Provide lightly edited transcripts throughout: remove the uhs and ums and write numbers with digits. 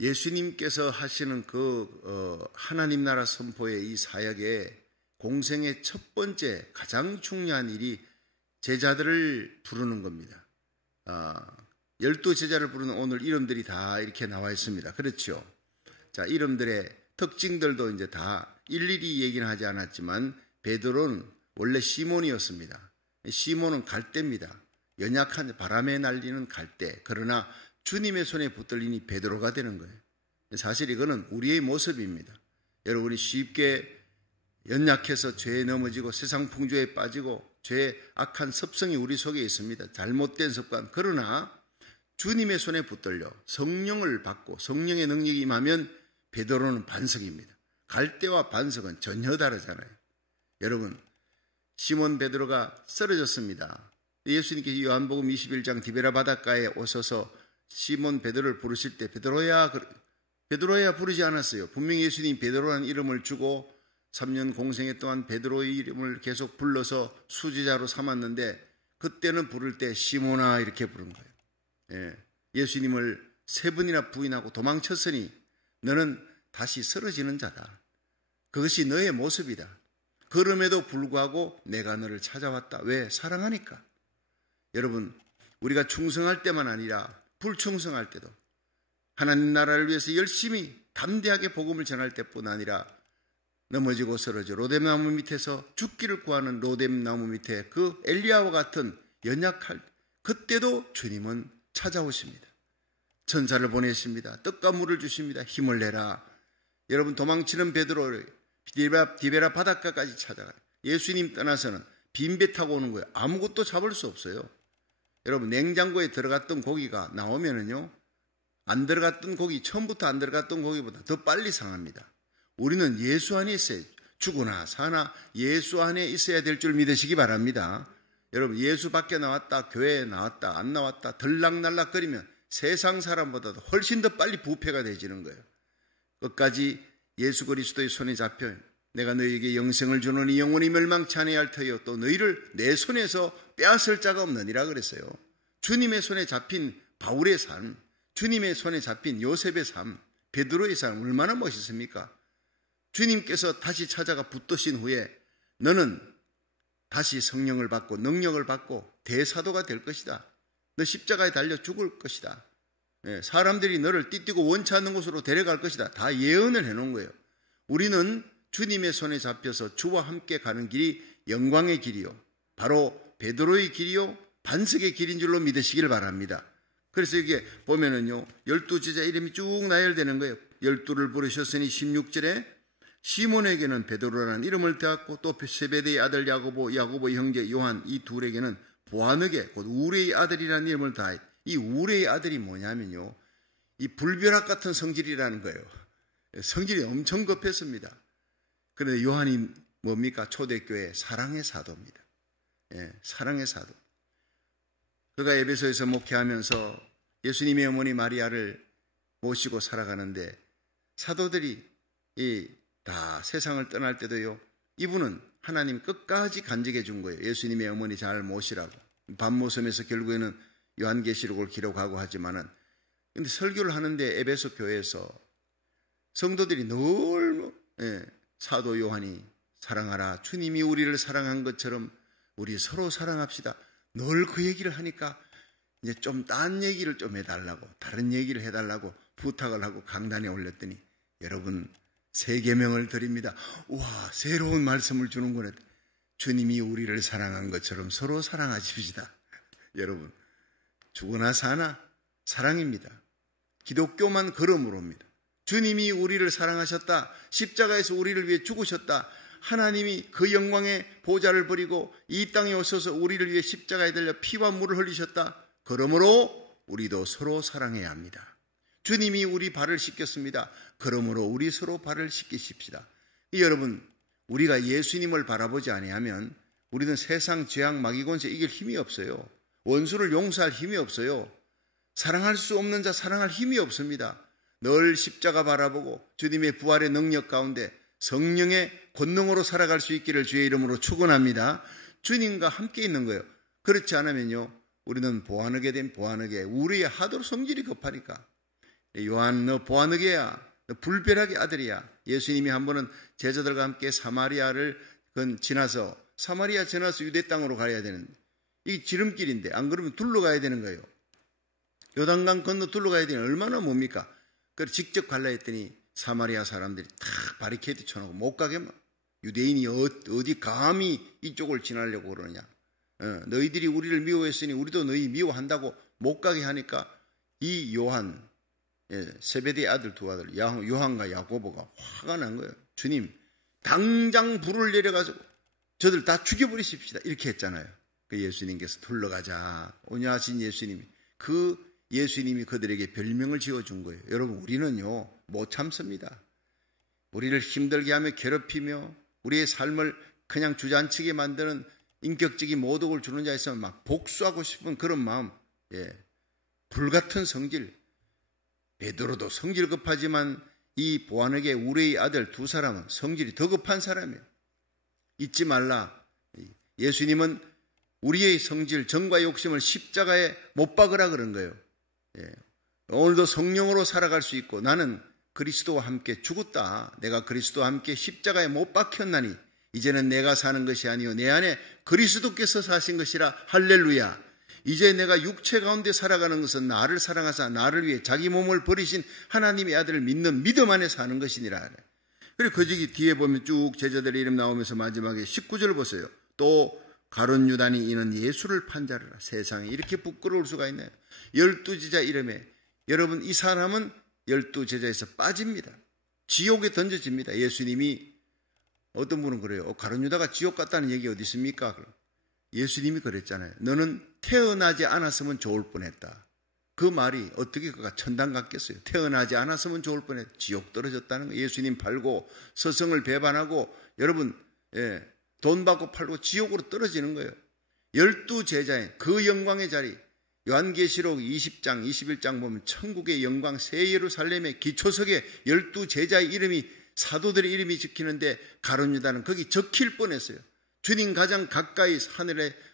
예수님께서 하시는 하나님 나라 선포의 이 사역의 공생의 첫 번째 가장 중요한 일이 제자들을 부르는 겁니다. 12제자를 부르는 오늘 이름들이 다 이렇게 나와 있습니다. 그렇죠? 자, 이름들의 특징들도 이제 다 일일이 얘기는 하지 않았지만 베드로는 원래 시몬이었습니다. 시몬은 갈대입니다. 연약한 바람에 날리는 갈대. 그러나 주님의 손에 붙들리니 베드로가 되는 거예요. 사실 이거는 우리의 모습입니다. 여러분이 쉽게 연약해서 죄에 넘어지고 세상 풍조에 빠지고 죄의 악한 습성이 우리 속에 있습니다. 잘못된 습관. 그러나 주님의 손에 붙들려 성령을 받고 성령의 능력이 임하면 베드로는 반석입니다. 갈대와 반석은 전혀 다르잖아요. 여러분, 시몬 베드로가 쓰러졌습니다. 예수님께서 요한복음 21장 디베라 바닷가에 오셔서 시몬 베드로를 부르실 때 베드로야 부르지 않았어요. 분명히 예수님이 베드로라는 이름을 주고 3년 공생애 동안 베드로의 이름을 계속 불러서 수제자로 삼았는데 그때는 부를 때 시몬아 이렇게 부른 거예요. 예수님을 3번이나 부인하고 도망쳤으니 너는 다시 쓰러지는 자다. 그것이 너의 모습이다. 그럼에도 불구하고 내가 너를 찾아왔다. 왜? 사랑하니까. 여러분, 우리가 충성할 때만 아니라 불충성할 때도 하나님 나라를 위해서 열심히 담대하게 복음을 전할 때뿐 아니라 넘어지고 쓰러져 로뎀나무 밑에서 죽기를 구하는 로뎀나무 밑에 그 엘리야와 같은 연약할 그때도 주님은 찾아오십니다. 천사를 보내십니다. 떡과 물을 주십니다. 힘을 내라. 여러분, 도망치는 베드로를 디베라 바닷가까지 찾아가요. 예수님 떠나서는 빈배 타고 오는 거예요. 아무것도 잡을 수 없어요. 여러분, 냉장고에 들어갔던 고기가 나오면은요, 안 들어갔던 고기, 처음부터 안 들어갔던 고기보다 더 빨리 상합니다. 우리는 예수 안에 있어야, 죽으나 사나 예수 안에 있어야 될 줄 믿으시기 바랍니다. 여러분, 예수 밖에 나왔다, 교회에 나왔다, 안 나왔다, 들락날락거리면 세상 사람보다도 훨씬 더 빨리 부패가 되지는 거예요. 끝까지 예수 그리스도의 손에 잡혀 내가 너희에게 영생을 주노니 영원히 멸망치 아니할 터이요 또 너희를 내 손에서 빼앗을 자가 없느니라 그랬어요. 주님의 손에 잡힌 바울의 삶, 주님의 손에 잡힌 요셉의 삶, 베드로의 삶 얼마나 멋있습니까? 주님께서 다시 찾아가 붙드신 후에 너는 다시 성령을 받고 능력을 받고 대사도가 될 것이다. 너 십자가에 달려 죽을 것이다. 사람들이 너를 띠띠고 원치 않는 곳으로 데려갈 것이다. 다 예언을 해놓은 거예요. 우리는 주님의 손에 잡혀서 주와 함께 가는 길이 영광의 길이요, 바로 베드로의 길이요 반석의 길인 줄로 믿으시길 바랍니다. 그래서 이게 보면은요 12제자 이름이 쭉 나열되는 거예요. 12를 부르셨으니 16절에 시몬에게는 베드로라는 이름을 대었고 또 세베대의 아들 야고보의 형제 요한 이 둘에게는 보아너게 곧 우레의 아들이라는 이름을 다했. 이 우레의 아들이 뭐냐면요, 이 불벼락 같은 성질이라는 거예요. 성질이 엄청 급했습니다. 그런데 요한이 뭡니까? 초대교회 사랑의 사도입니다. 사랑의 사도. 그가 에베소에서 목회하면서 예수님의 어머니 마리아를 모시고 살아가는데 사도들이 다 세상을 떠날 때도요, 이분은 하나님 끝까지 간직해 준 거예요. 예수님의 어머니 잘 모시라고. 밤모섬에서 결국에는 요한계시록을 기록하고 하지만은, 근데 설교를 하는데 에베소 교회에서 성도들이 늘 사도 요한이 사랑하라, 주님이 우리를 사랑한 것처럼 우리 서로 사랑합시다. 늘 그 얘기를 하니까 이제 좀 딴 얘기를 좀 해달라고, 다른 얘기를 해달라고 부탁을 하고 강단에 올렸더니 여러분 3계명을 드립니다. 와, 새로운 말씀을 주는구나. 주님이 우리를 사랑한 것처럼 서로 사랑하십시다. 여러분, 죽으나 사나 사랑입니다. 기독교만 그러므로입니다. 주님이 우리를 사랑하셨다. 십자가에서 우리를 위해 죽으셨다. 하나님이 그 영광의 보좌를 버리고 이 땅에 오셔서 우리를 위해 십자가에 달려 피와 물을 흘리셨다. 그러므로 우리도 서로 사랑해야 합니다. 주님이 우리 발을 씻겼습니다. 그러므로 우리 서로 발을 씻기십시다. 여러분, 우리가 예수님을 바라보지 아니하면 우리는 세상 죄악 마귀권세 이길 힘이 없어요. 원수를 용서할 힘이 없어요. 사랑할 수 없는 자 사랑할 힘이 없습니다. 늘 십자가 바라보고 주님의 부활의 능력 가운데 성령의 권능으로 살아갈 수 있기를 주의 이름으로 축원합니다. 주님과 함께 있는 거예요. 그렇지 않으면요, 우리는 보아너게 우리의 하도 성질이 급하니까 요한 너 보아느게야, 너 불벼락의 아들이야. 예수님이 한 번은 제자들과 함께 사마리아를 지나서 유대 땅으로 가야 되는, 이 지름길인데 안 그러면 둘러가야 되는 거예요. 요단강 건너 둘러가야 되는, 얼마나 뭡니까? 그래서 직접 갈라 했더니 사마리아 사람들이 다 바리케이드 쳐놓고 못 가게, 유대인이 어디 감히 이쪽을 지나려고 그러냐. 너희들이 우리를 미워했으니 우리도 너희 미워한다고 못 가게 하니까 이 요한, 세베대의 아들 두 아들 요한과 야고보가 화가 난 거예요. 주님, 당장 불을 내려가지고 저들 다 죽여버리십시다, 이렇게 했잖아요. 그 예수님께서 둘러가자 온유하신 예수님이, 그 예수님이 그들에게 별명을 지어준 거예요. 여러분, 우리는요 못 참습니다. 우리를 힘들게 하며 괴롭히며 우리의 삶을 그냥 주저앉히게 만드는 인격적인 모독을 주는 자 있으면 막 복수하고 싶은 그런 마음, 불같은 성질. 베드로도 성질 급하지만 이 보아느게 우레의 아들 두 사람은 성질이 더 급한 사람이에요. 잊지 말라. 예수님은 우리의 성질, 정과 욕심을 십자가에 못 박으라 그런 거예요. 오늘도 성령으로 살아갈 수 있고, 나는 그리스도와 함께 죽었다. 내가 그리스도와 함께 십자가에 못 박혔나니 이제는 내가 사는 것이 아니요 내 안에 그리스도께서 사신 것이라. 할렐루야. 이제 내가 육체 가운데 살아가는 것은 나를 사랑하사 나를 위해 자기 몸을 버리신 하나님의 아들을 믿는 믿음 안에 사는 것이니라. 그리고 그 뒤에 보면 쭉 제자들의 이름 나오면서 마지막에 19절 보세요. 또 가룟 유다니 이는 예수를 판자르라. 세상에 이렇게 부끄러울 수가 있나요? 12제자 이름에, 여러분, 이 사람은 12제자에서 빠집니다. 지옥에 던져집니다. 예수님이, 어떤 분은 그래요. 가룟 유다가 지옥 갔다는 얘기 어디 있습니까? 예수님이 그랬잖아요. 너는 태어나지 않았으면 좋을 뻔했다. 그 말이 어떻게 그가 천당 갔겠어요? 태어나지 않았으면 좋을 뻔했다. 지옥 떨어졌다는 거예요. 예수님 팔고 서성을 배반하고, 여러분, 돈 받고 팔고 지옥으로 떨어지는 거예요. 12제자의 그 영광의 자리, 요한계시록 20장 21장 보면 천국의 영광 새 예루살렘의 기초석에 12제자의 이름이, 사도들의 이름이 적히는데 가룟 유다는 거기 적힐 뻔했어요. 주님 가장 가까이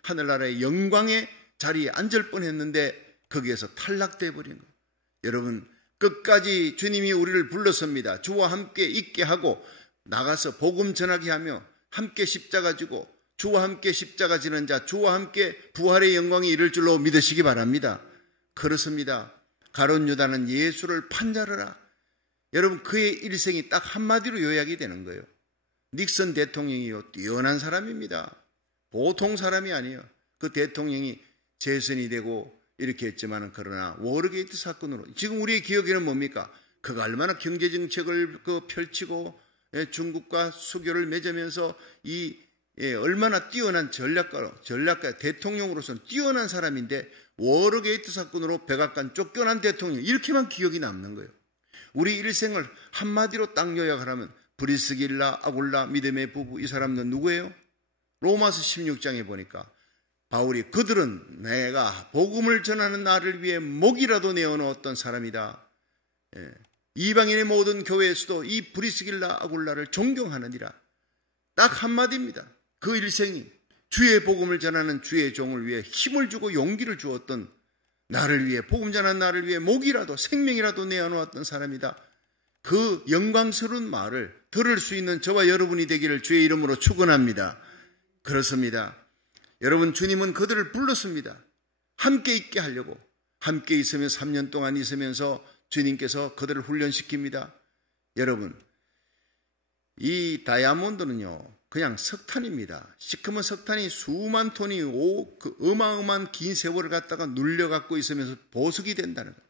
하늘나라의 영광의 자리에 앉을 뻔했는데 거기에서 탈락돼 버린 거예요. 여러분, 끝까지 주님이 우리를 불렀습니다. 주와 함께 있게 하고 나가서 복음 전하게 하며 함께 십자가 지고 주와 함께 십자가 지는 자, 주와 함께 부활의 영광이 이를 줄로 믿으시기 바랍니다. 그렇습니다. 가룟 유다는 예수를 판자르라. 여러분, 그의 일생이 딱 한마디로 요약이 되는 거예요. 닉슨 대통령이요, 뛰어난 사람입니다. 보통 사람이 아니에요. 그 대통령이 재선이 되고 이렇게 했지만, 그러나 워터게이트 사건으로 지금 우리의 기억에는 뭡니까? 그가 얼마나 경제정책을 펼치고 중국과 수교를 맺으면서 얼마나 뛰어난 전략가, 대통령으로서는 뛰어난 사람인데 워터게이트 사건으로 백악관 쫓겨난 대통령, 이렇게만 기억이 남는 거예요. 우리 일생을 한마디로 딱 요약을 하면 브리스길라, 아굴라, 믿음의 부부, 이 사람은 누구예요? 로마서 16장에 보니까 바울이 그들은 내가 복음을 전하는 나를 위해 목이라도 내어놓았던 사람이다. 이방인의 모든 교회에서도 이 브리스길라, 아굴라를 존경하느니라. 딱 한마디입니다. 그 일생이 주의 복음을 전하는 주의 종을 위해 힘을 주고 용기를 주었던, 나를 위해, 복음 전하는 나를 위해 목이라도 생명이라도 내어놓았던 사람이다. 그 영광스러운 말을 들을 수 있는 저와 여러분이 되기를 주의 이름으로 축원합니다. 그렇습니다. 여러분, 주님은 그들을 불렀습니다. 함께 있게 하려고. 함께 있으면 3년 동안 있으면서 주님께서 그들을 훈련시킵니다. 여러분, 이 다이아몬드는요 그냥 석탄입니다. 시커먼 석탄이 수만 톤이 그 어마어마한 긴 세월을 갖다가 눌려갖고 있으면서 보석이 된다는 거예요.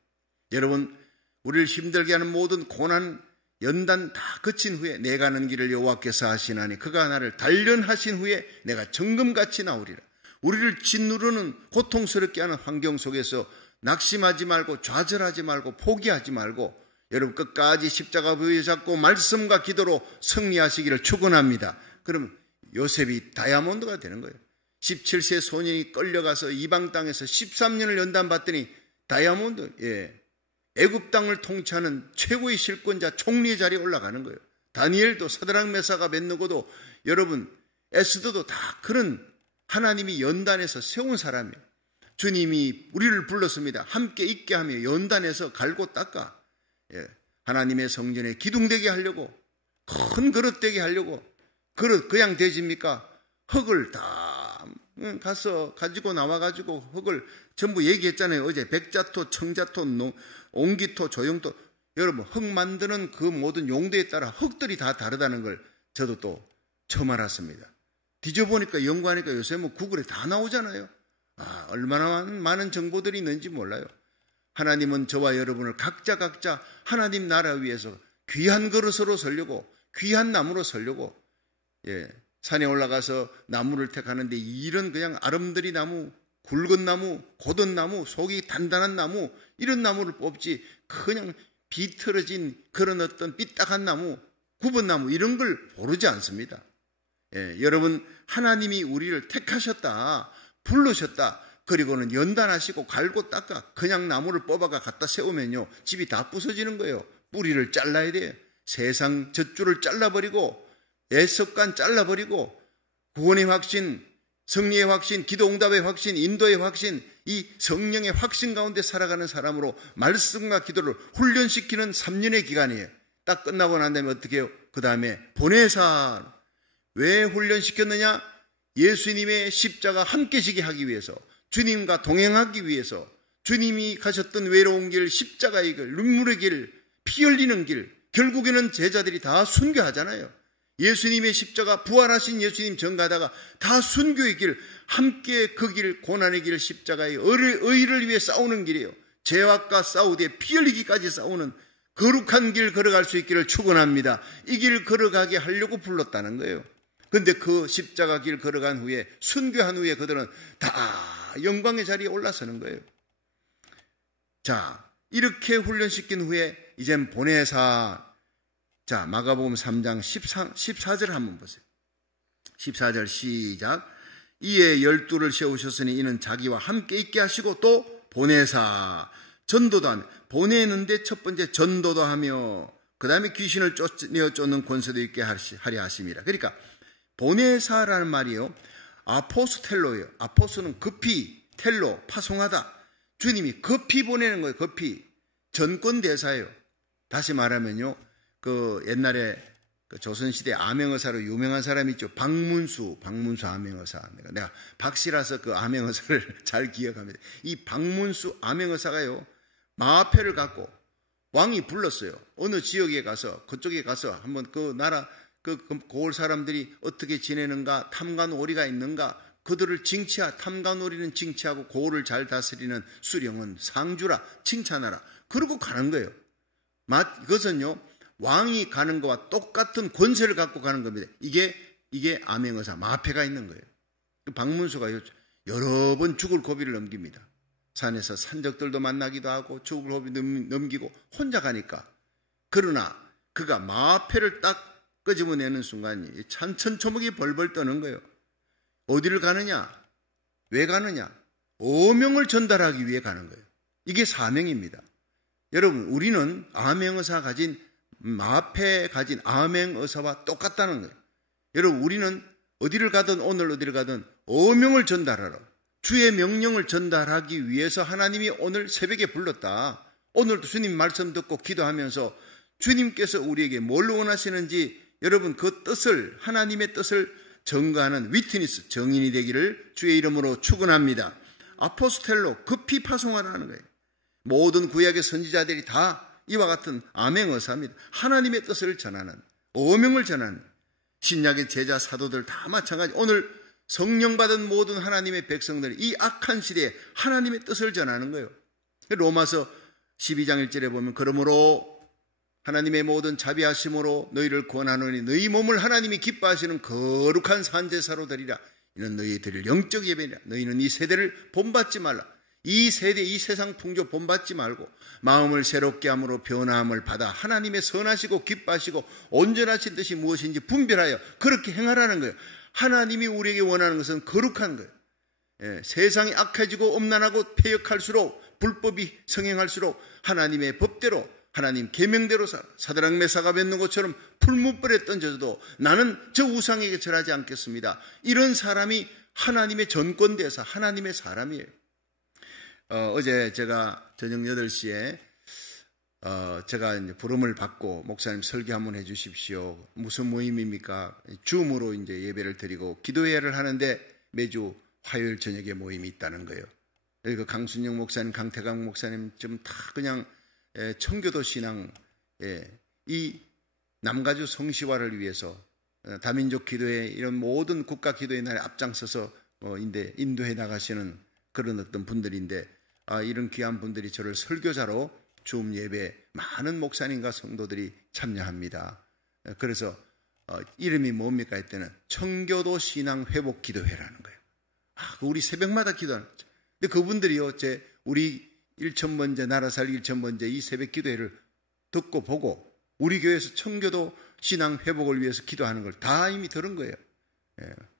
여러분, 우리를 힘들게 하는 모든 고난, 연단 다 거친 후에 내 가는 길을 여호와께서 하시나니 그가 나를 단련하신 후에 내가 정금같이 나오리라. 우리를 짓누르는 고통스럽게 하는 환경 속에서 낙심하지 말고 좌절하지 말고 포기하지 말고 여러분 끝까지 십자가 부여잡고 말씀과 기도로 승리하시기를 축원합니다. 그럼 요셉이 다이아몬드가 되는 거예요. 17세 소년이 끌려가서 이방 땅에서 13년을 연단받더니 다이아몬드, 애굽 땅을 통치하는 최고의 실권자 총리의 자리에 올라가는 거예요. 다니엘도, 사드락 메사가 벳느고도, 여러분 에스더도 다 그런 하나님이 연단해서 세운 사람이에요. 주님이 우리를 불렀습니다. 함께 있게 하며 연단해서 갈고 닦아. 하나님의 성전에 기둥되게 하려고, 큰 그릇 되게 하려고. 그릇 그냥 되집니까? 흙을 다 가서 가지고 나와가지고 흙을 전부 얘기했잖아요. 어제 백자토, 청자토, 옹기토, 조용토. 여러분, 흙 만드는 그 모든 용도에 따라 흙들이 다 다르다는 걸 저도 또 처음 알았습니다. 뒤져보니까 연구하니까 요새 뭐 구글에 다 나오잖아요. 얼마나 많은 정보들이 있는지 몰라요. 하나님은 저와 여러분을 각자 하나님 나라 위해서 귀한 그릇으로 설려고, 귀한 나무로 설려고, 산에 올라가서 나무를 택하는데 이런 그냥 아름드리 나무, 굵은 나무, 곧은 나무, 속이 단단한 나무, 이런 나무를 뽑지 그냥 비틀어진 그런 어떤 삐딱한 나무, 굽은 나무 이런 걸 고르지 않습니다. 여러분, 하나님이 우리를 택하셨다, 부르셨다, 그리고는 연단하시고 갈고 닦아 그냥 나무를 뽑아가 갖다 세우면요, 집이 다 부서지는 거예요. 뿌리를 잘라야 돼요. 세상 젖줄을 잘라버리고, 애석간 잘라버리고, 구원의 확신, 승리의 확신, 기도응답의 확신, 인도의 확신, 이 성령의 확신 가운데 살아가는 사람으로 말씀과 기도를 훈련시키는 3년의 기간이에요. 딱 끝나고 난 다음에 어떻게 해요? 그 다음에 보내사. 왜 훈련시켰느냐? 예수님의 십자가 함께 지게 하기 위해서, 주님과 동행하기 위해서, 주님이 가셨던 외로운 길, 십자가의 길, 눈물의 길, 피 흘리는 길, 결국에는 제자들이 다 순교하잖아요. 예수님의 십자가, 부활하신 예수님 전가다가 다 순교의 길, 함께 그 길, 고난의 길, 십자가의 의를 위해 싸우는 길이에요. 죄악과 싸우되 피 흘리기까지 싸우는 거룩한 길 걸어갈 수 있기를 축원합니다. 이 길 걸어가게 하려고 불렀다는 거예요. 근데 그 십자가 길 걸어간 후에, 순교한 후에 그들은 다 영광의 자리에 올라서는 거예요. 자, 이렇게 훈련시킨 후에 이젠 보내사. 자, 마가복음 3장 14절 한번 보세요. 14절 시작. 이에 12를 세우셨으니 이는 자기와 함께 있게 하시고 또 보내사. 전도도 하며, 보내는데 첫 번째 전도도 하며, 그 다음에 귀신을 쫓는 권세도 있게 하려 하심이라. 그러니까 보내사라는 말이요, 아포스텔로예요. 아포스는 급히, 텔로, 파송하다. 주님이 급히 보내는 거예요. 급히. 전권대사예요. 다시 말하면요, 그 옛날에 그 조선시대 암행어사로 유명한 사람이 있죠. 박문수 암행어사. 내가 박씨라서 그 암행어사를 잘 기억합니다. 이 박문수 암행어사가요, 마패를 갖고 왕이 불렀어요. 어느 지역에 가서, 그쪽에 가서 한번 그 나라, 그 고을 사람들이 어떻게 지내는가, 탐관오리가 있는가, 그들을 탐관오리는 징치하고 고을을 잘 다스리는 수령은 상주라, 칭찬하라. 그러고 가는 거예요. 그것은요, 왕이 가는 것과 똑같은 권세를 갖고 가는 겁니다. 이게 암행어사, 마패가 있는 거예요. 박문수가 여러 번 죽을 고비를 넘깁니다. 산에서 산적들도 만나기도 하고 죽을 고비 넘기고 혼자 가니까. 그러나 그가 마패를 딱 끄집어내는 순간 천천초목이 벌벌 떠는 거예요. 어디를 가느냐? 왜 가느냐? 오명을 전달하기 위해 가는 거예요. 이게 사명입니다. 여러분, 우리는 암행어사 가진, 마패 가진 암행어사와 똑같다는 거예요. 여러분, 우리는 어디를 가든, 오늘 어디를 가든 오명을 전달하라, 주의 명령을 전달하기 위해서 하나님이 오늘 새벽에 불렀다. 오늘도 주님 말씀 듣고 기도하면서 주님께서 우리에게 뭘 원하시는지, 여러분 그 뜻을, 하나님의 뜻을 전가하는 위트니스, 정인이 되기를 주의 이름으로 축원합니다. 아포스텔로, 급히 파송하라는 거예요. 모든 구약의 선지자들이 다 이와 같은 암행어사입니다. 하나님의 뜻을 전하는, 오명을 전하는, 신약의 제자 사도들 다 마찬가지. 오늘 성령 받은 모든 하나님의 백성들이 이 악한 시대에 하나님의 뜻을 전하는 거예요. 로마서 12장 1절에 보면, 그러므로 하나님의 모든 자비하심으로 너희를 구원하노니 너희 몸을 하나님이 기뻐하시는 거룩한 산제사로 드리라. 이는 너희 드릴 영적 예배니라. 너희는 이 세대를 본받지 말라. 이 세대, 이 세상 풍조 본받지 말고 마음을 새롭게 함으로 변화함을 받아 하나님의 선하시고 기뻐하시고 온전하신 뜻이 무엇인지 분별하여 그렇게 행하라는 거예요. 하나님이 우리에게 원하는 것은 거룩한 거예요. 세상이 악해지고 엄난하고 폐역할수록, 불법이 성행할수록 하나님의 법대로, 하나님 계명대로 사드락 메사가 아벤노고처럼 풀무불에 던져도 나는 저 우상에게 절하지 않겠습니다. 이런 사람이 하나님의 전권대사, 하나님의 사람이에요. 어제 제가 저녁 8시에 제가 이제 부름을 받고 목사님 설교 한번 해주십시오. 무슨 모임입니까? 줌으로 이제 예배를 드리고 기도회를 하는데 매주 화요일 저녁에 모임이 있다는 거예요. 그 강순영 목사님, 강태강 목사님 좀 다 그냥 청교도 신앙, 이 남가주 성시화를 위해서 다민족 기도회 이런 모든 국가 기도회 날에 앞장서서 인도해 나가시는 그런 어떤 분들인데 이런 귀한 분들이 저를 설교자로 줌 예배 많은 목사님과 성도들이 참여합니다. 그래서 이름이 뭡니까 했더니 청교도 신앙 회복 기도회라는 거예요. 우리 새벽마다 기도하는 거죠. 근데 그분들이요, 우리 1,000번째 나라살기 1,000번째 이 새벽 기도회를 듣고 보고 우리 교회에서 청교도 신앙 회복을 위해서 기도하는 걸 다 이미 들은 거예요.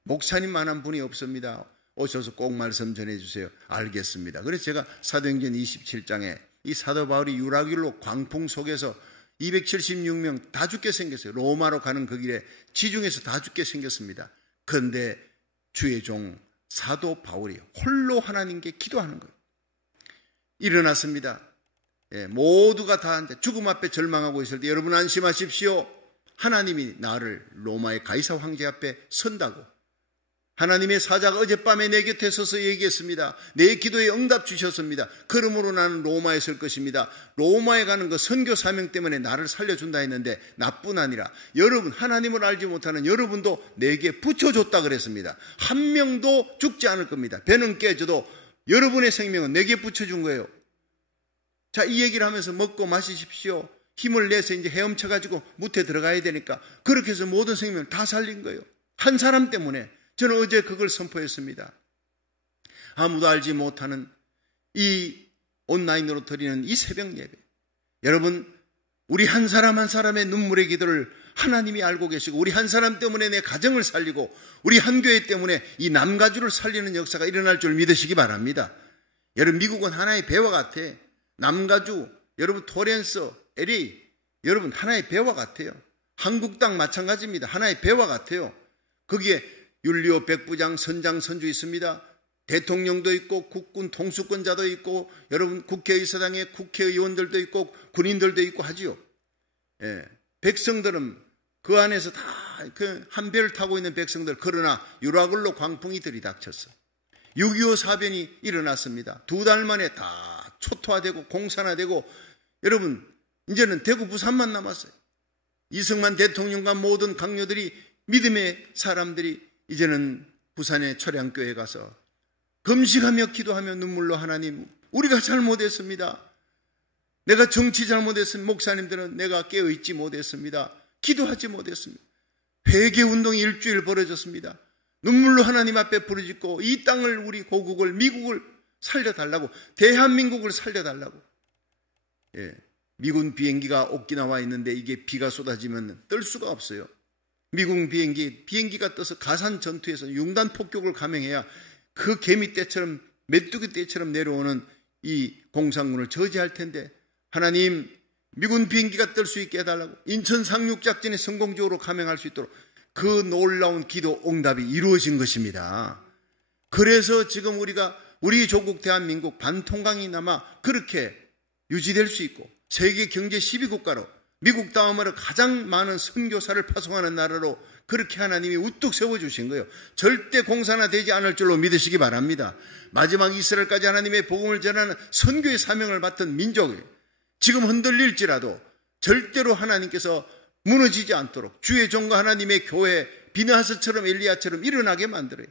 목사님만한 분이 없습니다. 오셔서 꼭 말씀 전해주세요. 알겠습니다. 그래서 제가 사도행전 27장에 이 사도 바울이 유라굴로 광풍 속에서 276명 다 죽게 생겼어요. 로마로 가는 그 길에 지중해서 다 죽게 생겼습니다. 그런데 주의 종 사도 바울이 홀로 하나님께 기도하는 거예요. 일어났습니다. 모두가 다 이제 죽음 앞에 절망하고 있을 때 여러분 안심하십시오. 하나님이 나를 로마의 가이사 황제 앞에 선다고. 하나님의 사자가 어젯밤에 내 곁에 서서 얘기했습니다. 내 기도에 응답 주셨습니다. 그러므로 나는 로마에 설 것입니다. 로마에 가는 그 선교 사명 때문에 나를 살려준다 했는데 나뿐 아니라 여러분, 하나님을 알지 못하는 여러분도 내게 붙여줬다 그랬습니다. 한 명도 죽지 않을 겁니다. 배는 깨져도 여러분의 생명은 내게 붙여준 거예요. 자, 이 얘기를 하면서 먹고 마시십시오. 힘을 내서 이제 헤엄쳐가지고 무태 들어가야 되니까 그렇게 해서 모든 생명을 다 살린 거예요. 한 사람 때문에. 저는 어제 그걸 선포했습니다. 아무도 알지 못하는 이 온라인으로 드리는 이 새벽 예배. 여러분, 우리 한 사람 한 사람의 눈물의 기도를 하나님이 알고 계시고 우리 한 사람 때문에 내 가정을 살리고 우리 한 교회 때문에 이 남가주를 살리는 역사가 일어날 줄 믿으시기 바랍니다. 여러분, 미국은 하나의 배와 같아. 남가주, 여러분 토렌스, LA, 여러분 하나의 배와 같아요. 한국 땅 마찬가지입니다. 하나의 배와 같아요. 거기에 율리오 백부장, 선장, 선주 있습니다. 대통령도 있고 국군 통수권자도 있고 여러분 국회의사당에 국회의원들도 있고 군인들도 있고 하지요. 백성들은 그 안에서 다 그 한 배를 타고 있는 백성들. 그러나 유라굴로 광풍이 들이닥쳤어. 6.25 사변이 일어났습니다. 2달 만에 다 초토화되고 공산화되고 여러분 이제는 대구 부산만 남았어요. 이승만 대통령과 모든 강요들이 믿음의 사람들이 이제는 부산의 초량교회에 가서 금식하며 기도하며 눈물로 하나님 우리가 잘못했습니다. 내가 정치 잘못했습니다. 목사님들은 내가 깨어있지 못했습니다. 기도하지 못했습니다. 회개운동이 일주일 벌어졌습니다. 눈물로 하나님 앞에 부르짖고 이 땅을 우리 고국을 미국을 살려달라고 대한민국을 살려달라고. 미군 비행기가 오키나와 있는데 이게 비가 쏟아지면 뜰 수가 없어요. 미국 비행기가 떠서 가산 전투에서 융단 폭격을 감행해야 그 개미떼처럼 메뚜기 떼처럼 내려오는 이 공산군을 저지할 텐데 하나님 미군 비행기가 뜰 수 있게 해달라고 인천 상륙작전에 성공적으로 감행할 수 있도록 그 놀라운 기도 응답이 이루어진 것입니다. 그래서 지금 우리 조국 대한민국 반통강이 남아 그렇게 유지될 수 있고 세계 경제 12국가로 미국 다음으로 가장 많은 선교사를 파송하는 나라로 그렇게 하나님이 우뚝 세워주신 거예요. 절대 공산화되지 않을 줄로 믿으시기 바랍니다. 마지막 이스라엘까지 하나님의 복음을 전하는 선교의 사명을 맡은 민족이에요. 지금 흔들릴지라도 절대로 하나님께서 무너지지 않도록 주의 종과 하나님의 교회 비느하스처럼 엘리야처럼 일어나게 만들어요.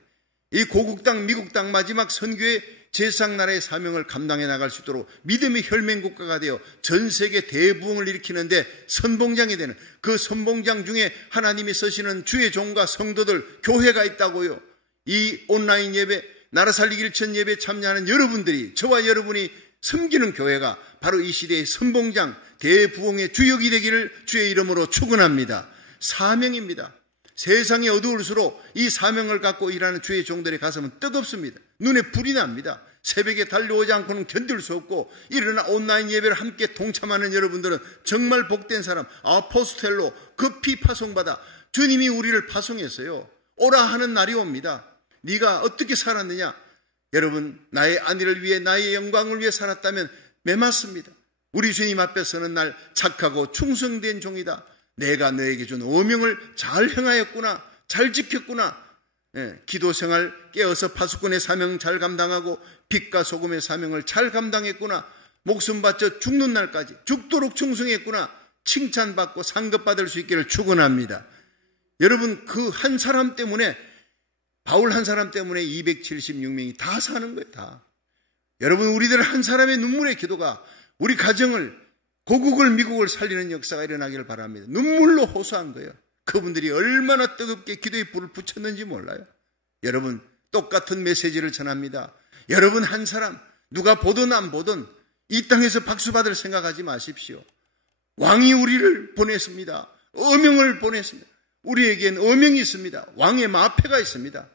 이 고국 땅 미국 땅 마지막 선교의 제사장 나라의 사명을 감당해 나갈 수 있도록 믿음의 혈맹국가가 되어 전 세계 대부흥을 일으키는데 선봉장이 되는 그 선봉장 중에 하나님이 쓰시는 주의 종과 성도들 교회가 있다고요. 이 온라인 예배 나라 살리기 1천 예배 참여하는 여러분들이 저와 여러분이 섬기는 교회가 바로 이 시대의 선봉장 대부흥의 주역이 되기를 주의 이름으로 축원합니다. 사명입니다. 세상이 어두울수록 이 사명을 갖고 일하는 주의 종들의 가슴은 뜨겁습니다. 눈에 불이 납니다. 새벽에 달려오지 않고는 견딜 수 없고 일어나 온라인 예배를 함께 동참하는 여러분들은 정말 복된 사람 아포스텔로 급히 파송받아 주님이 우리를 파송했어요. 오라 하는 날이 옵니다. 네가 어떻게 살았느냐? 여러분 나의 아내를 위해 나의 영광을 위해 살았다면 매맞습니다. 우리 주님 앞에 서는 날 착하고 충성된 종이다. 내가 너에게 준 어명을 잘 행하였구나. 잘 지켰구나. 기도 생활 깨어서 파수꾼의 사명 잘 감당하고 빛과 소금의 사명을 잘 감당했구나. 목숨 바쳐 죽는 날까지 죽도록 충성했구나. 칭찬받고 상급받을 수 있기를 축원합니다. 여러분, 그 한 사람 때문에, 바울 한 사람 때문에 276명이 다 사는 거예요. 다. 여러분, 우리들 한 사람의 눈물의 기도가 우리 가정을, 고국을, 미국을 살리는 역사가 일어나기를 바랍니다. 눈물로 호소한 거예요. 그분들이 얼마나 뜨겁게 기도에 불을 붙였는지 몰라요. 여러분, 똑같은 메시지를 전합니다. 여러분 한 사람, 누가 보든 안 보든 이 땅에서 박수 받을 생각하지 마십시오. 왕이 우리를 보냈습니다. 어명을 보냈습니다. 우리에겐 어명이 있습니다. 왕의 마패가 있습니다.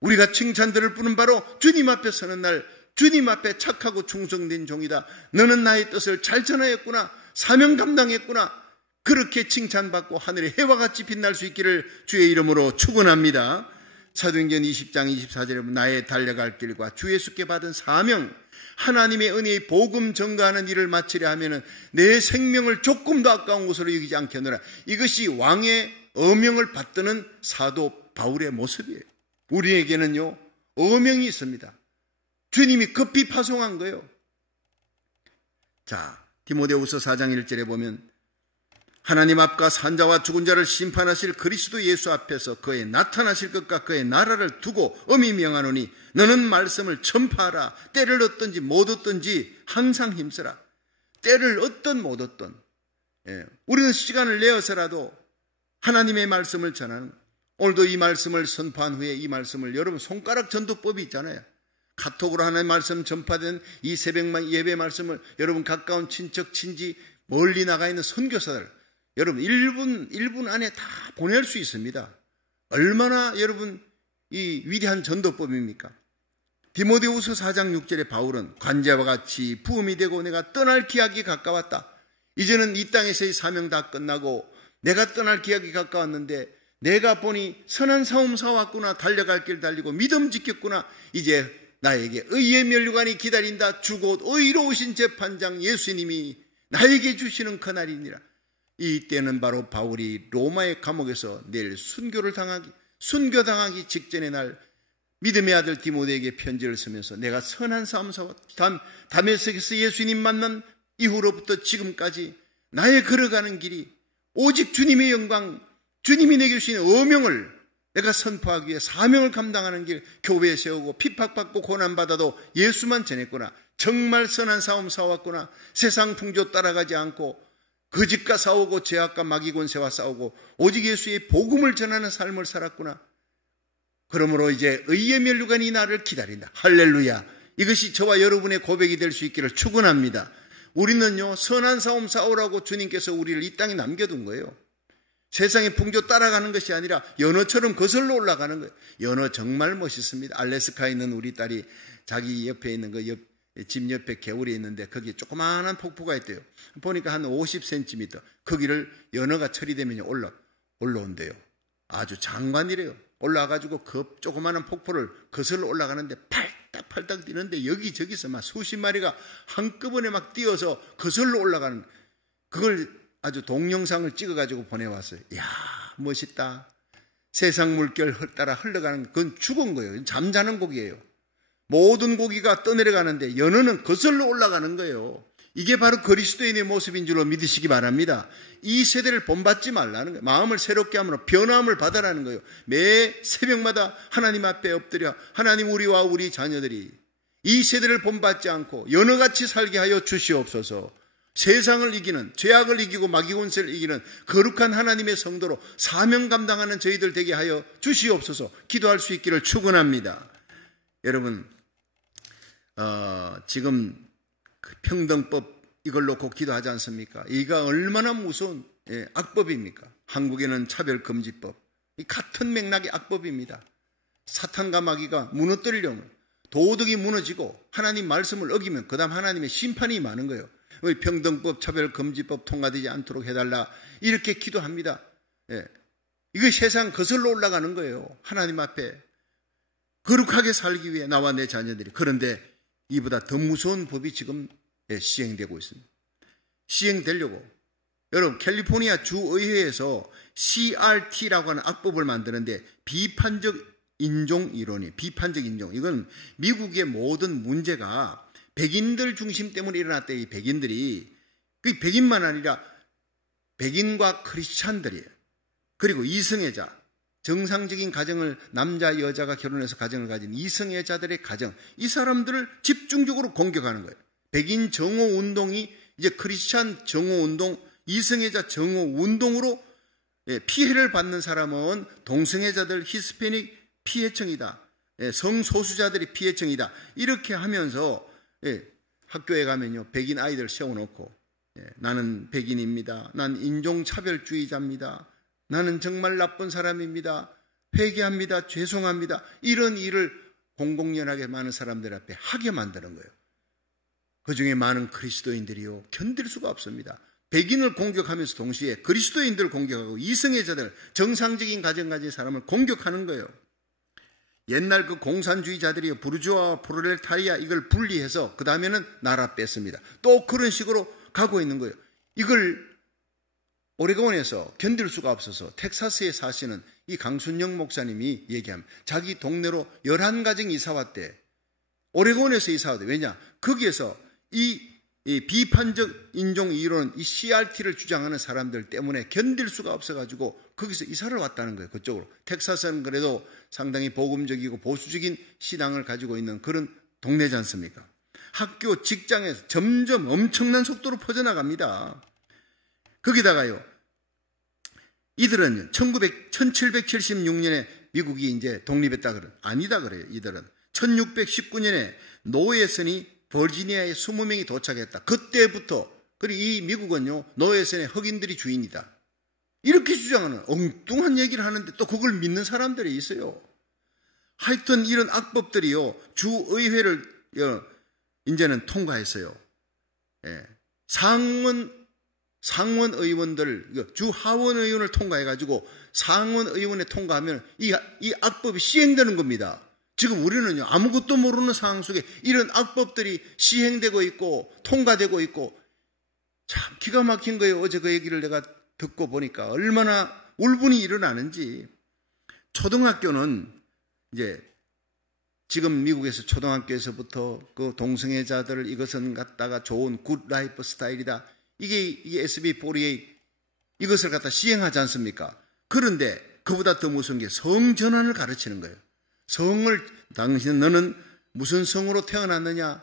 우리가 칭찬 들을 뿐은 바로 주님 앞에 서는 날, 주님 앞에 착하고 충성된 종이다. 너는 나의 뜻을 잘 전하였구나. 사명 감당했구나. 그렇게 칭찬받고 하늘의 해와 같이 빛날 수 있기를 주의 이름으로 축원합니다. 사도행전 20장 24절에 보면 나의 달려갈 길과 주 예수께 받은 사명, 하나님의 은혜의 복음 전가하는 일을 마치려 하면은 내 생명을 조금도 아까운 것으로 여기지 않겠노라. 이것이 왕의 어명을 받드는 사도 바울의 모습이에요. 우리에게는요, 어명이 있습니다. 주님이 급히 파송한 거예요. 자, 디모데후서 4장 1절에 보면 하나님 앞과 산자와 죽은 자를 심판하실 그리스도 예수 앞에서 그의 나타나실 것과 그의 나라를 두고 엄히 명하노니 너는 말씀을 전파하라. 때를 얻든지 못 얻든지 항상 힘쓰라. 때를 얻든 못 얻든 우리는 시간을 내어서라도 하나님의 말씀을 전하는, 오늘도 이 말씀을 선포한 후에 이 말씀을, 여러분 손가락 전도법이 있잖아요. 카톡으로 하나님의 말씀 전파된 이 새벽 예배 말씀을 여러분 가까운 친척 친지 멀리 나가 있는 선교사들, 여러분 1분 안에 다 보낼 수 있습니다. 얼마나 여러분 이 위대한 전도법입니까? 디모데후서 4장 6절에 바울은 관제와 같이 부음이 되고 내가 떠날 기약이 가까웠다. 이제는 이 땅에서의 사명 다 끝나고 내가 떠날 기약이 가까웠는데 내가 보니 선한 싸움 싸웠구나. 달려갈 길 달리고 믿음 지켰구나. 이제 나에게 의의 면류관이 기다린다. 주곧 의로우신 재판장 예수님이 나에게 주시는 그날이니라. 이때는 바로 바울이 로마의 감옥에서 내일 순교당하기 직전의 날 믿음의 아들 디모데에게 편지를 쓰면서 내가 선한 싸움 싸웠다. 다메섹에서 예수님 만난 이후로부터 지금까지 나의 걸어가는 길이 오직 주님의 영광, 주님이 내게 주신 어명을 내가 선포하기 위해 사명을 감당하는 길, 교회에 세우고 핍박받고 고난받아도 예수만 전했구나. 정말 선한 싸움 싸웠구나. 세상 풍조 따라가지 않고 거짓과 싸우고 죄악과 마귀 권세와 싸우고 오직 예수의 복음을 전하는 삶을 살았구나. 그러므로 이제 의의 면류관이 나를 기다린다. 할렐루야. 이것이 저와 여러분의 고백이 될 수 있기를 축원합니다. 우리는요, 선한 싸움 싸우라고 주님께서 우리를 이 땅에 남겨둔 거예요. 세상의 풍조 따라가는 것이 아니라 연어처럼 거슬러 올라가는 거예요. 연어 정말 멋있습니다. 알래스카에 있는 우리 딸이 자기 옆에 있는 집 옆에 개울이 있는데 거기에 조그마한 폭포가 있대요. 보니까 한 50cm. 거기를 연어가 처리되면 올라온대요. 아주 장관이래요. 올라와가지고 그 조그마한 폭포를 거슬러 올라가는데 팔딱팔딱 뛰는데 여기저기서 막 수십 마리가 한꺼번에 막 뛰어서 거슬러 올라가는, 그걸 아주 동영상을 찍어가지고 보내왔어요. 이야, 멋있다. 세상 물결 따라 흘러가는, 그건 죽은 거예요. 잠자는 고기예요. 모든 고기가 떠내려가는데 연어는 거슬러 올라가는 거예요. 이게 바로 그리스도인의 모습인 줄로 믿으시기 바랍니다. 이 세대를 본받지 말라는 거예요. 마음을 새롭게 함으로 변화함을 받아라는 거예요. 매 새벽마다 하나님 앞에 엎드려 하나님, 우리와 우리 자녀들이 이 세대를 본받지 않고 연어같이 살게 하여 주시옵소서. 세상을 이기는, 죄악을 이기고 마귀 권세를 이기는 거룩한 하나님의 성도로 사명 감당하는 저희들 되게 하여 주시옵소서. 기도할 수 있기를 축원합니다. 여러분, 지금 평등법 이걸 놓고 기도하지 않습니까? 이가 얼마나 무서운 악법입니까? 한국에는 차별금지법, 이 같은 맥락의 악법입니다. 사탄과 마귀가 무너뜨리려면 도덕이 무너지고 하나님 말씀을 어기면 그 다음 하나님의 심판이 많은 거예요. 평등법, 차별금지법 통과되지 않도록 해달라, 이렇게 기도합니다. 이거 세상 거슬러 올라가는 거예요. 하나님 앞에 거룩하게 살기 위해 나와 내 자녀들이. 그런데 이보다 더 무서운 법이 지금 시행되고 있습니다. 시행되려고. 여러분, 캘리포니아 주의회에서 CRT라고 하는 악법을 만드는데 비판적 인종 이론이, 비판적 인종. 이건 미국의 모든 문제가 백인들 중심 때문에 일어났대. 이 백인들이. 그 백인만 아니라 백인과 크리스찬들이에요. 그리고 이성애자, 정상적인 가정을, 남자 여자가 결혼해서 가정을 가진 이성애자들의 가정, 이 사람들을 집중적으로 공격하는 거예요. 백인 정오 운동이 이제 크리스찬 정오 운동, 이성애자 정오 운동으로 피해를 받는 사람은 동성애자들, 히스패닉 피해층이다. 성소수자들이 피해층이다. 이렇게 하면서 학교에 가면요, 백인 아이들 세워놓고 나는 백인입니다. 난 인종차별주의자입니다. 나는 정말 나쁜 사람입니다. 회개합니다. 죄송합니다. 이런 일을 공공연하게 많은 사람들 앞에 하게 만드는 거예요. 그중에 많은 그리스도인들이요, 견딜 수가 없습니다. 백인을 공격하면서 동시에 그리스도인들을 공격하고 이성애자들, 정상적인 가정 가진 사람을 공격하는 거예요. 옛날 그 공산주의자들이 부르주아와 프롤레타리아 이걸 분리해서 그 다음에는 나라 뺐습니다. 또 그런 식으로 가고 있는 거예요. 이걸 오레곤에서 견딜 수가 없어서 텍사스에 사시는 이 강순영 목사님이 얘기합니다. 자기 동네로 11가정 이사 왔대. 오레곤에서 이사 왔대. 왜냐? 거기에서 이 비판적 인종 이론, 이 CRT를 주장하는 사람들 때문에 견딜 수가 없어가지고 거기서 이사를 왔다는 거예요. 그쪽으로. 텍사스는 그래도 상당히 복음적이고 보수적인 신앙을 가지고 있는 그런 동네지 않습니까? 학교, 직장에서 점점 엄청난 속도로 퍼져나갑니다. 거기다가요, 이들은 1776년에 미국이 이제 독립했다 그래요. 아니다 그래요. 이들은 1619년에 노예선이 버지니아에 20명이 도착했다. 그때부터, 그리고 이 미국은요, 노예선의 흑인들이 주인이다. 이렇게 주장하는 엉뚱한 얘기를 하는데 또 그걸 믿는 사람들이 있어요. 하여튼 이런 악법들이요, 주의회를 이제는 통과했어요. 상원 의원들, 주 하원 의원을 통과해가지고 상원 의원에 통과하면 이 악법이 시행되는 겁니다. 지금 우리는요, 아무것도 모르는 상황 속에 이런 악법들이 시행되고 있고 통과되고 있고 참 기가 막힌 거예요. 어제 그 얘기를 내가 듣고 보니까 얼마나 울분이 일어나는지. 초등학교는 이제 지금 미국에서 초등학교에서부터 그 동성애자들을 이것은 갖다가 좋은 굿 라이프 스타일이다. 이게 SB48 이것을 갖다 시행하지 않습니까? 그런데 그보다 더 무서운 게 성전환을 가르치는 거예요. 너는 무슨 성으로 태어났느냐?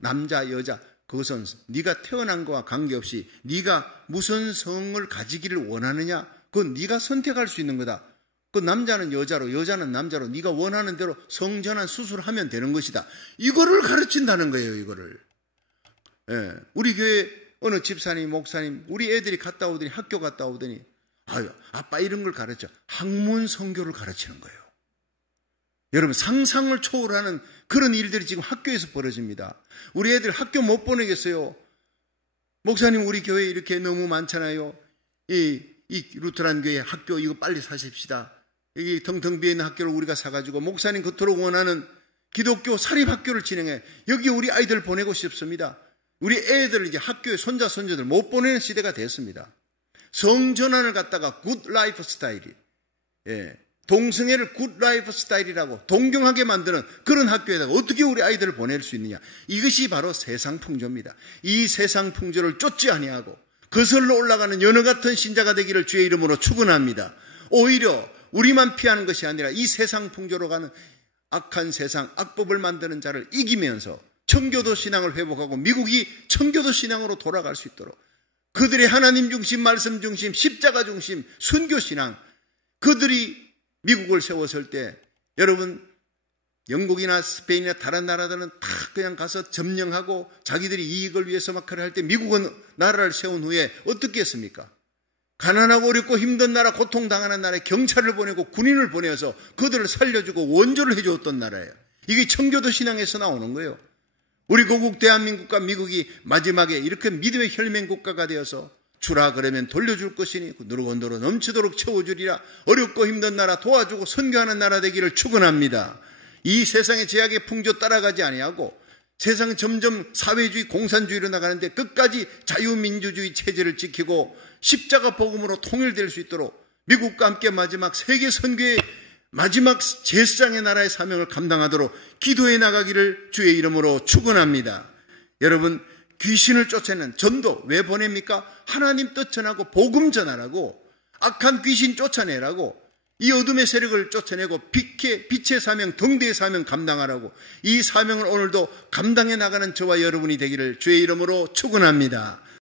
남자, 여자. 그것은 네가 태어난 거와 관계없이 네가 무슨 성을 가지기를 원하느냐? 그건 네가 선택할 수 있는 거다. 그 남자는 여자로, 여자는 남자로 네가 원하는 대로 성전환 수술하면 되는 것이다. 이거를 가르친다는 거예요. 이거를. 우리 교회 어느 집사님, 목사님, 우리 애들이 갔다 오더니 학교 갔다 오더니 아유, 아빠 이런 걸 가르쳐. 학문 성교를 가르치는 거예요. 여러분, 상상을 초월하는 그런 일들이 지금 학교에서 벌어집니다. 우리 애들 학교 못 보내겠어요. 목사님, 우리 교회 이렇게 너무 많잖아요. 이 루터란 교회 학교 이거 빨리 사십시다. 여기 텅텅 비어있는 학교를 우리가 사가지고 목사님 그토록 원하는 기독교 사립학교를 진행해. 여기 우리 아이들 보내고 싶습니다. 우리 애들을 이제 학교에 손자, 손녀들 못 보내는 시대가 됐습니다. 성전환을 갖다가 굿 라이프 스타일이, 동성애를 굿 라이프 스타일이라고 동경하게 만드는 그런 학교에다가 어떻게 우리 아이들을 보낼 수 있느냐. 이것이 바로 세상 풍조입니다. 이 세상 풍조를 쫓지 아니하고 거슬러 올라가는 연어 같은 신자가 되기를 주의 이름으로 축원합니다. 오히려 우리만 피하는 것이 아니라 이 세상 풍조로 가는 악한 세상, 악법을 만드는 자를 이기면서 청교도 신앙을 회복하고 미국이 청교도 신앙으로 돌아갈 수 있도록 그들의 하나님 중심, 말씀 중심, 십자가 중심, 순교 신앙, 그들이 미국을 세웠을 때 여러분, 영국이나 스페인이나 다른 나라들은 다 그냥 가서 점령하고 자기들이 이익을 위해서 막 할 때 미국은 나라를 세운 후에 어떻게 했습니까? 가난하고 어렵고 힘든 나라, 고통당하는 나라에 경찰을 보내고 군인을 보내서 그들을 살려주고 원조를 해주었던 나라예요. 이게 청교도 신앙에서 나오는 거예요. 우리 고국 대한민국과 미국이 마지막에 이렇게 믿음의 혈맹 국가가 되어서 주라 그러면 돌려줄 것이니 누르건도로 넘치도록 채워주리라. 어렵고 힘든 나라 도와주고 선교하는 나라 되기를 축원합니다. 이 세상의 제약의 풍조 따라가지 아니하고 세상은 점점 사회주의, 공산주의로 나가는데 끝까지 자유민주주의 체제를 지키고 십자가 복음으로 통일될 수 있도록 미국과 함께 마지막 세계 선교의 마지막 제사장의 나라의 사명을 감당하도록 기도해 나가기를 주의 이름으로 축원합니다. 여러분, 귀신을 쫓아내는 전도 왜 보냅니까? 하나님 뜻 전하고 복음 전하라고, 악한 귀신 쫓아내라고, 이 어둠의 세력을 쫓아내고 빛의 사명, 등대의 사명 감당하라고, 이 사명을 오늘도 감당해 나가는 저와 여러분이 되기를 주의 이름으로 축원합니다.